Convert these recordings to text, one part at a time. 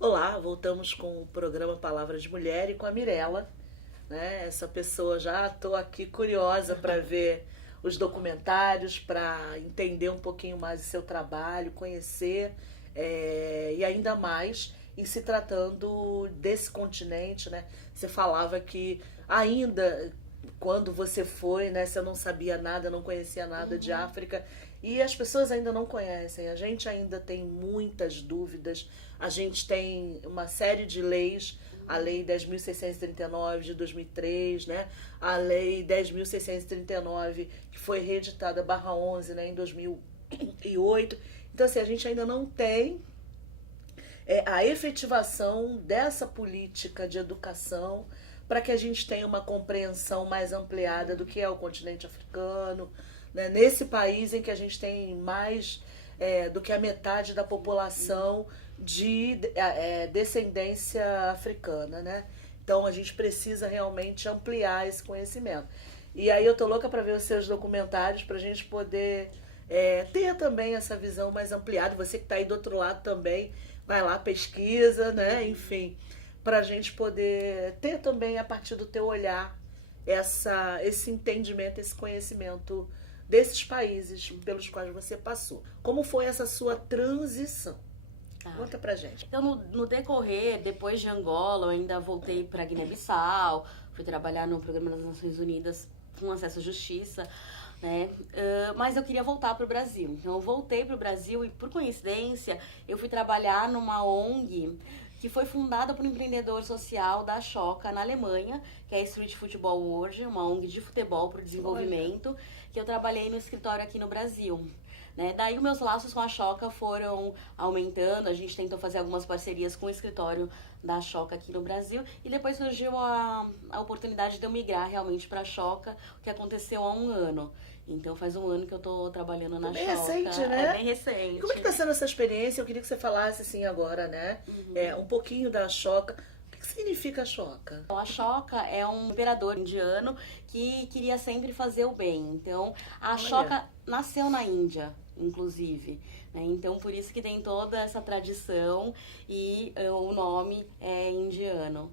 Olá, voltamos com o programa Palavra de Mulher e com a Mirella, né? Essa pessoa, já estou aqui curiosa para ver os documentários, para entender um pouquinho mais do seu trabalho, conhecer e ainda mais em se tratando desse continente, né? Você falava que ainda quando você foi, né, você não sabia nada, não conhecia nada de África, e as pessoas ainda não conhecem, a gente ainda tem muitas dúvidas, a gente tem uma série de leis, a Lei 10.639 de 2003, né, a Lei 10.639 que foi reeditada /11, né, em 2008, então assim, a gente ainda não tem a efetivação dessa política de educação para que a gente tenha uma compreensão mais ampliada do que é o continente africano, né? Nesse país em que a gente tem mais do que a metade da população de descendência africana, né? Então a gente precisa realmente ampliar esse conhecimento. E aí eu tô louca para ver os seus documentários para a gente poder ter também essa visão mais ampliada. Você que está aí do outro lado também, vai lá, pesquisa, né? Enfim, para a gente poder ter também, a partir do teu olhar, esse entendimento, esse conhecimento desses países pelos quais você passou. Como foi essa sua transição? Conta pra gente. Então, no decorrer, depois de Angola, eu ainda voltei para Guiné-Bissau, fui trabalhar no Programa das Nações Unidas com acesso à justiça, né? Mas eu queria voltar para o Brasil. Então, eu voltei para o Brasil e, por coincidência, eu fui trabalhar numa ONG que foi fundada por um empreendedor social da Choca, na Alemanha, que é a Street Football World, uma ONG de futebol para o desenvolvimento, que eu trabalhei no escritório aqui no Brasil. Né? Daí os meus laços com a Choca foram aumentando, a gente tentou fazer algumas parcerias com o escritório da Choca aqui no Brasil, e depois surgiu a oportunidade de eu migrar realmente para a Choca, o que aconteceu há 1 ano. Então faz 1 ano que eu tô trabalhando na Choca. Bem recente, né? É bem recente. Como é que tá sendo essa experiência? Eu queria que você falasse assim agora, né? Um pouquinho da Choca. O que significa a Choca? A Choca é um imperador indiano que queria sempre fazer o bem. Então, a Choca nasceu na Índia, inclusive, né? Então, por isso que tem toda essa tradição e o nome é indiano.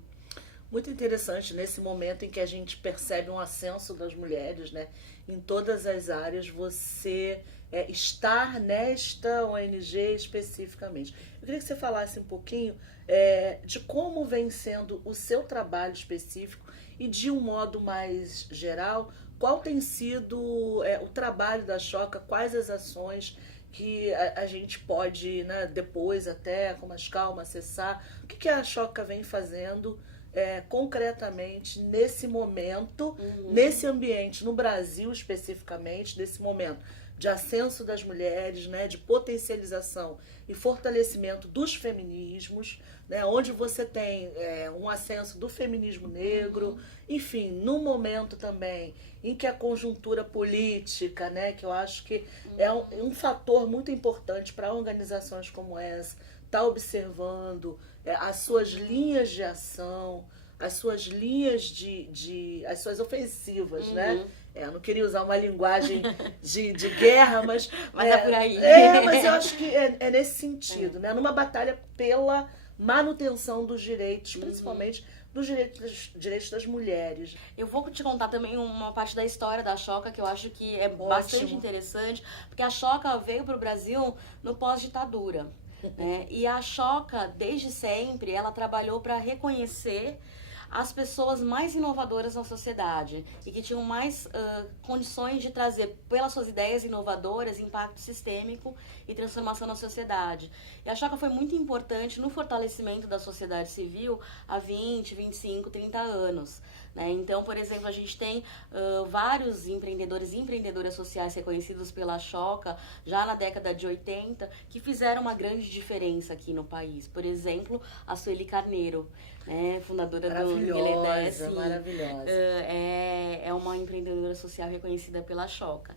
Muito interessante nesse momento em que a gente percebe um ascenso das mulheres, né? Em todas as áreas, você estar nesta ONG especificamente. Eu queria que você falasse um pouquinho de como vem sendo o seu trabalho específico e, de um modo mais geral, qual tem sido o trabalho da Choca, quais as ações que a gente pode, né, depois até com mais calma acessar, o que a Choca vem fazendo concretamente nesse momento, nesse ambiente, no Brasil especificamente, nesse momento de ascenso das mulheres, né, de potencialização e fortalecimento dos feminismos, né, onde você tem um ascenso do feminismo negro, enfim, num momento também em que a conjuntura política, né, que eu acho que é um fator muito importante para organizações como essa, está observando as suas linhas de ação, as suas linhas as suas ofensivas, né? Eu não queria usar uma linguagem de guerra, mas é por aí. Mas eu acho que é nesse sentido, né? Numa batalha pela manutenção dos direitos, principalmente dos direitos das mulheres. Eu vou te contar também uma parte da história da Choca que eu acho que é bastante interessante, porque a Choca veio para o Brasil no pós-ditadura. Né? E a Choca, desde sempre, ela trabalhou para reconhecer as pessoas mais inovadoras na sociedade e que tinham mais condições de trazer, pelas suas ideias inovadoras, impacto sistêmico e transformação na sociedade. E a Choca foi muito importante no fortalecimento da sociedade civil há 20, 25, 30 anos. Né? Então, por exemplo, a gente tem vários empreendedores e empreendedoras sociais reconhecidos pela Choca já na década de 80 que fizeram uma grande diferença aqui no país. Por exemplo, a Sueli Carneiro, né, fundadora do Maravilhosa, maravilhosa. É uma empreendedora social reconhecida pela Choca.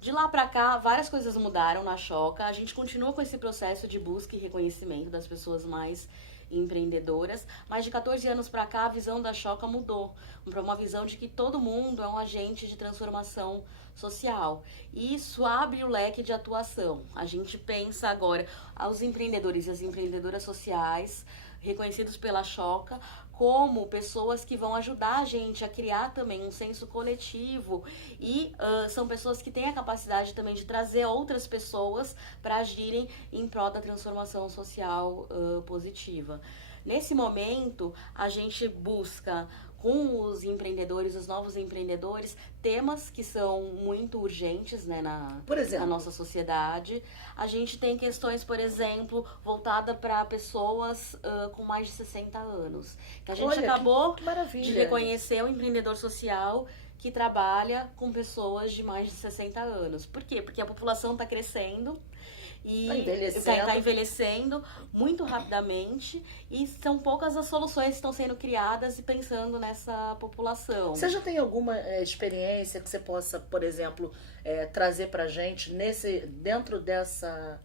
De lá pra cá, várias coisas mudaram na Choca. A gente continua com esse processo de busca e reconhecimento das pessoas mais empreendedoras, mas de 14 anos para cá a visão da Choca mudou para uma visão de que todo mundo é um agente de transformação social. E isso abre o leque de atuação. A gente pensa agora aos empreendedores e as empreendedoras sociais reconhecidos pela Choca como pessoas que vão ajudar a gente a criar também um senso coletivo e são pessoas que têm a capacidade também de trazer outras pessoas para agirem em prol da transformação social positiva. Nesse momento, a gente busca com os empreendedores, os novos empreendedores, temas que são muito urgentes, né, na nossa sociedade. A gente tem questões, por exemplo, voltada para pessoas com mais de 60 anos. Que a gente acabou de reconhecer o empreendedor social que trabalha com pessoas de mais de 60 anos. Por quê? Porque a população está crescendo e está envelhecendo muito rapidamente e são poucas as soluções que estão sendo criadas e pensando nessa população. Você já tem alguma experiência que você possa, por exemplo, trazer pra gente dentro dessa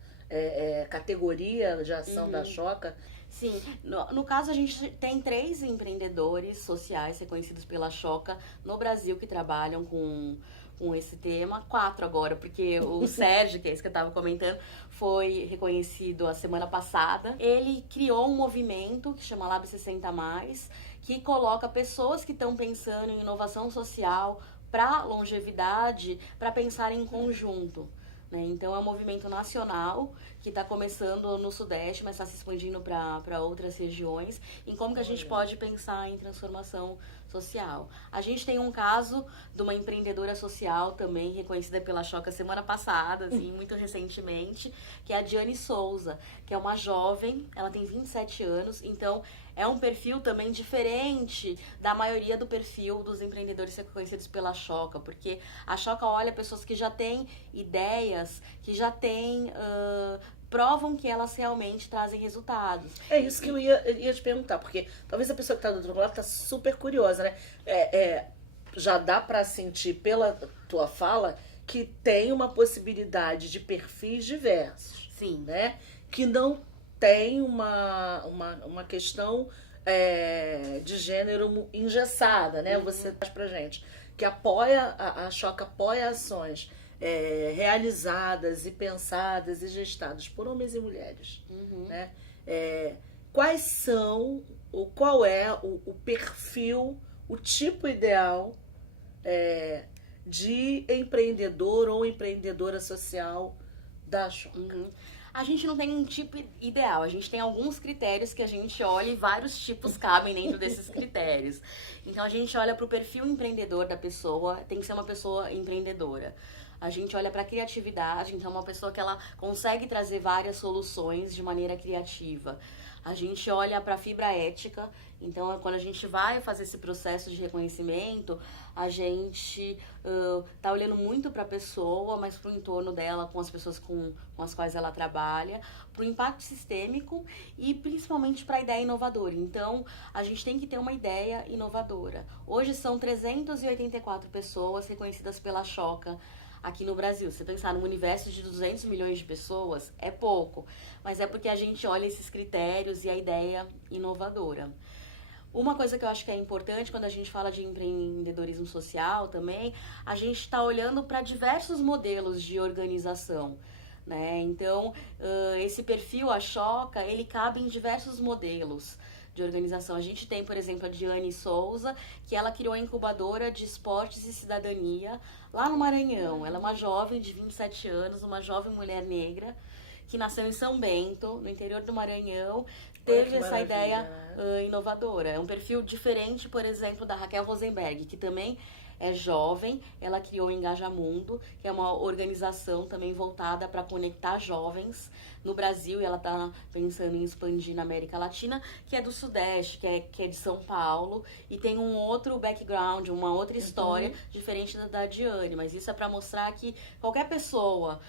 categoria de ação da Choca? Sim, no caso a gente tem 3 empreendedores sociais reconhecidos pela Choca no Brasil que trabalham com esse tema, 4 agora, porque o Sérgio, que é esse que eu estava comentando, foi reconhecido a semana passada. Ele criou um movimento que chama Lab 60+, que coloca pessoas que estão pensando em inovação social para longevidade, para pensar em conjunto. Então é um movimento nacional que está começando no Sudeste, mas está se expandindo para outras regiões, em como que a gente pode pensar em transformação social. A gente tem um caso de uma empreendedora social também, reconhecida pela Choca semana passada, assim, muito recentemente, que é a Diane Souza, que é uma jovem, ela tem 27 anos, então é um perfil também diferente da maioria do perfil dos empreendedores reconhecidos pela Choca, porque a Choca olha pessoas que já têm ideias, que já têm... provam que elas realmente trazem resultados. É isso que eu ia te perguntar, porque talvez a pessoa que está do outro lado está super curiosa, né? Já dá para sentir pela tua fala que tem uma possibilidade de perfis diversos. Sim. Né? Que não tem uma questão de gênero engessada, né? Você traz pra gente que a Choca apoia ações realizadas e pensadas e gestadas por homens e mulheres. Né? Qual é o perfil, o tipo ideal de empreendedor ou empreendedora social da Choca? A gente não tem um tipo ideal, a gente tem alguns critérios que a gente olha e vários tipos cabem dentro desses critérios. Então a gente olha para o perfil empreendedor da pessoa, tem que ser uma pessoa empreendedora. A gente olha para a criatividade, então uma pessoa que ela consegue trazer várias soluções de maneira criativa. A gente olha para a fibra ética, então quando a gente vai fazer esse processo de reconhecimento, a gente tá olhando muito para a pessoa, mas para o entorno dela, com as pessoas com as quais ela trabalha, para o impacto sistêmico e principalmente para a ideia inovadora. Então, a gente tem que ter uma ideia inovadora. Hoje são 384 pessoas reconhecidas pela Choca aqui no Brasil. Se pensar num universo de 200 milhões de pessoas, é pouco. Mas é porque a gente olha esses critérios e a ideia inovadora. Uma coisa que eu acho que é importante quando a gente fala de empreendedorismo social também, a gente está olhando para diversos modelos de organização. Né? Então, esse perfil, a Choca, ele cabe em diversos modelos de organização. A gente tem, por exemplo, a Diane Souza, que ela criou a incubadora de esportes e cidadania lá no Maranhão. Ela é uma jovem de 27 anos, uma jovem mulher negra, que nasceu em São Bento, no interior do Maranhão, teve essa ideia inovadora. É um perfil diferente, por exemplo, da Raquel Rosenberg, que também é jovem. Ela criou o Engajamundo, que é uma organização também voltada para conectar jovens no Brasil, e ela está pensando em expandir na América Latina, que é do Sudeste, que é de São Paulo, e tem um outro background, uma outra história diferente da Diane, mas isso é para mostrar que qualquer pessoa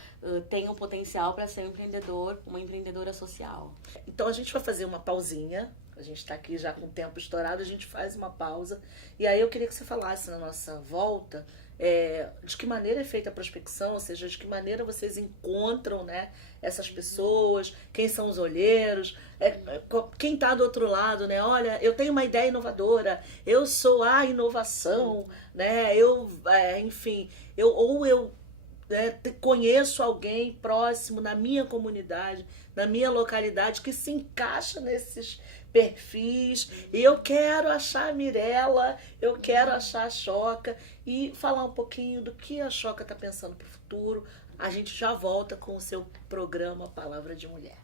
tem um potencial para ser um empreendedor, uma empreendedora social. Então a gente vai fazer uma pausinha A gente está aqui já com o tempo estourado, a gente faz uma pausa. E aí eu queria que você falasse na nossa volta de que maneira é feita a prospecção, ou seja, de que maneira vocês encontram, né, essas pessoas, quem são os olheiros, quem está do outro lado, né? Olha, eu tenho uma ideia inovadora, eu sou a inovação, né? Enfim, eu conheço alguém próximo na minha comunidade, na minha localidade, que se encaixa nesses perfis, e eu quero achar a Mirella, eu quero achar a Choca, e falar um pouquinho do que a Choca está pensando para o futuro. A gente já volta com o seu programa Palavra de Mulher.